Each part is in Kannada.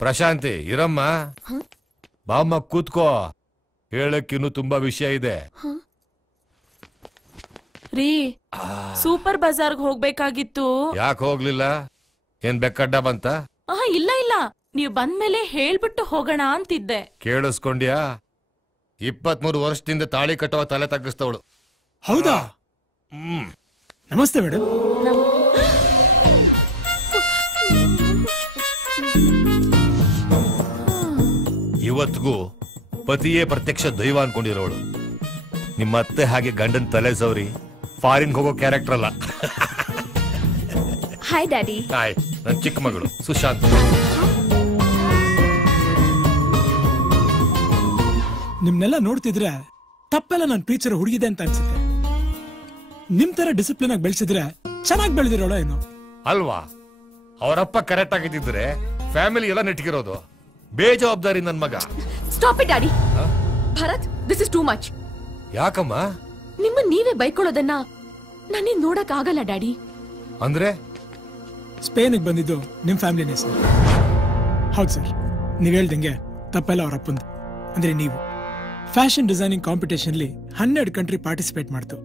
ಪ್ರಶಾಂತಿ ಇರಮ್ಮ ಬಾಮ್ಮ ಕೂತ್ಕೋ ಹೇಳಕ್ಕಿನ್ನು ತುಂಬಾ ವಿಷಯ ಇದೆ ರೀ ಸೂಪರ್ ಬಜಾರ್ಗೆ ಹೋಗ್ಬೇಕಾಗಿತ್ತು ಯಾಕೆ ಹೋಗ್ಲಿಲ್ಲ ಏನ್ ಬೆಕ್ಕಡ್ಡ ಬಂತ ಇಲ್ಲ ಇಲ್ಲ ನೀವ್ ಬಂದ್ಮೇಲೆ ಹೇಳ್ಬಿಟ್ಟು ಹೋಗೋಣ ಅಂತಿದ್ದೆ ಕೇಳಿಸ್ಕೊಂಡ್ಯಾ 23 ವರ್ಷದಿಂದ ತಾಳಿ ಕಟ್ಟುವ ತಲೆ ತಗ್ಗಿಸ್ತವಳು ಹೌದಾ ನಮಸ್ತೆ ಮೇಡಮ್ ಇವತ್ತಿಗೂ ಪತಿಯೇ ಪ್ರತ್ಯಕ್ಷ ದೈವ ಅನ್ಕೊಂಡಿರೋಳು ನಿಮ್ಮ ಅತ್ತೆ ಹಾಗೆ ಗಂಡನ್ ತಲೆ ಸೌರಿ ಫಾರಿನ್ ಹೋಗೋ ಕ್ಯಾರೆಕ್ಟರ್ ಅಲ್ಲ ಹಾಯ್ ಡ್ಯಾಡಿ ಹಾಯ್ ನನ್ ಚಿಕ್ಕ ಮಗಳು ಸುಶಾಂತ್ ನಿಮ್ನೆಲ್ಲ ನೋಡ್ತಿದ್ರೆ ತಪ್ಪೆಲ್ಲ ನಾನು ಪ್ರೀಚರ್ ಹುಡುಗಿದೆ ಅಂತ ಅನ್ಸುತ್ತೆ ನಿಮ್ ತರ ಡಿಸಿಪ್ಲಿನ್ ಆಗಿ ಬೆಳೆಸಿದ್ರೆ ಚೆನ್ನಾಗಿ ಬೆಳೆದಿರೋಳ ಏನು ಅಲ್ವಾ ಅವರಪ್ಪ ಕರೆಕ್ಟ್ ಆಗಿದ್ದಿದ್ರೆ ಫ್ಯಾಮಿಲಿ ಎಲ್ಲ ನೆಟ್ಗಿರೋದು ಬೇಜವಾಬ್ದಾರಿ ನನ್ ಮಗ stop it daddy Bharat this is too much ಯಾಕಮ್ಮ ನಿಮ್ಮ ನೀವೇ ಬೈಕೊಳ್ಳೋದನ್ನ ನನಗೆ ನೋಡಕ್ ಆಗಲ್ಲ ಡ್ಯಾಡಿ ಅಂದ್ರೆ ಸ್ಪೇನ್ಗೆ ಬಂದಿದ್ದು ನಿಮ್ ಫ್ಯಾಮಿಲಿನೇ ಸರ್ ಹೌದು ಸರ್ ನೀವ್ ಹೇಳ್ದಂಗೆ ತಪ್ಪೆಲ್ಲ ಅವ್ರ ಅಪ್ಪಂದು ಅಂದ್ರೆ ನೀವು ಫ್ಯಾಷನ್ ಡಿಸೈನಿಂಗ್ ಕಾಂಪಿಟೇಷನ್ಲಿ 12 ಕಂಟ್ರಿ ಪಾರ್ಟಿಸಿಪೇಟ್ ಮಾಡ್ತು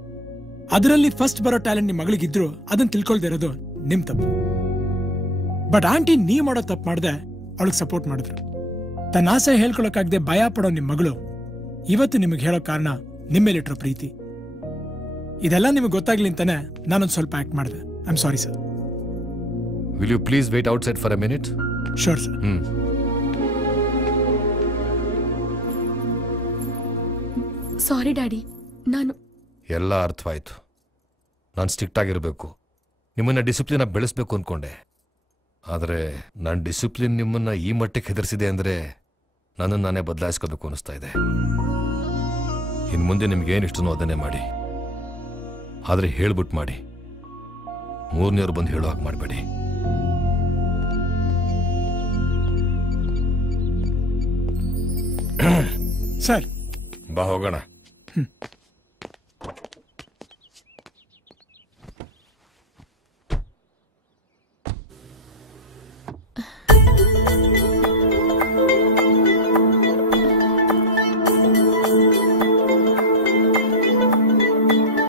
ಅದರಲ್ಲಿ ಫಸ್ಟ್ ಬರೋ ಟ್ಯಾಲೆಂಟ್ ನಿಮ್ ಮಗಳಿಗಿದ್ರು ಅದನ್ನ ತಿಳ್ಕೊಳ್ದೇ ಇರೋದು ನಿಮ್ ತಪ್ಪು ಬಟ್ ಆಂಟಿ ನೀವ್ ಮಾಡೋ ತಪ್ಪು ಮಾಡ್ದೆ ಅವಳಿಗೆ ಸಪೋರ್ಟ್ ಮಾಡಿದ್ರು ತನ್ನ ಆಸೆ ಹೇಳ್ಕೊಳಕ್ಕಾಗದೆ ಭಯ ಪಡೋ ನಿಮ್ ಮಗಳು ಇವತ್ತು ನಿಮಗೆ ಹೇಳೋ ಕಾರಣ ನಿಮ್ಮೇಲಿಟ್ರೋ ಪ್ರೀತಿ ಇದೆಲ್ಲ ನಿಮಗೆ ಗೊತ್ತಾಗ್ಲಿ ಅಂತಾನೆ ನಾನೊಂದು ಸ್ವಲ್ಪ ಆಕ್ಟ್ ಮಾಡಿದೆ I am sorry sir will you please wait outside for a minute sure sir sorry daddy ನಾನು ಎಲ್ಲ ಅರ್ಥವಾಯ್ತು ನಾನು ಸ್ಟ್ರಿಕ್ಟ್ ಆಗಿರಬೇಕು ನಿಮ್ಮನ್ನ ಡಿಸಿಪ್ಲಿನ್ ಬೆಳೆಸ್ಬೇಕು ಅನ್ಕೊಂಡೆ ಆದರೆ ನನ್ನ ಡಿಸಿಪ್ಲಿನ್ ನಿಮ್ಮನ್ನ ಈ ಮಟ್ಟಕ್ಕೆ ಹೆದರ್ಸಿದೆ ಅಂದ್ರೆ ನನ್ನನ್ನು ನಾನೇ ಬದಲಾಯಿಸ್ಕೋಬೇಕು ಅನಿಸ್ತಾ ಇದೆ ಇನ್ನು ಮುಂದೆ ನಿಮ್ಗೇನು ಇಷ್ಟನೋ ಅದನ್ನೇ ಮಾಡಿ ಆದರೆ ಹೇಳ್ಬಿಟ್ಟು ಮಾಡಿ ಮೂರನೇವ್ರು ಬಂದು ಹೇಳೋ ಹಾಗೆ ಮಾಡಬೇಡಿ ಸರ್ ಬಾ ಹೋಗೋಣ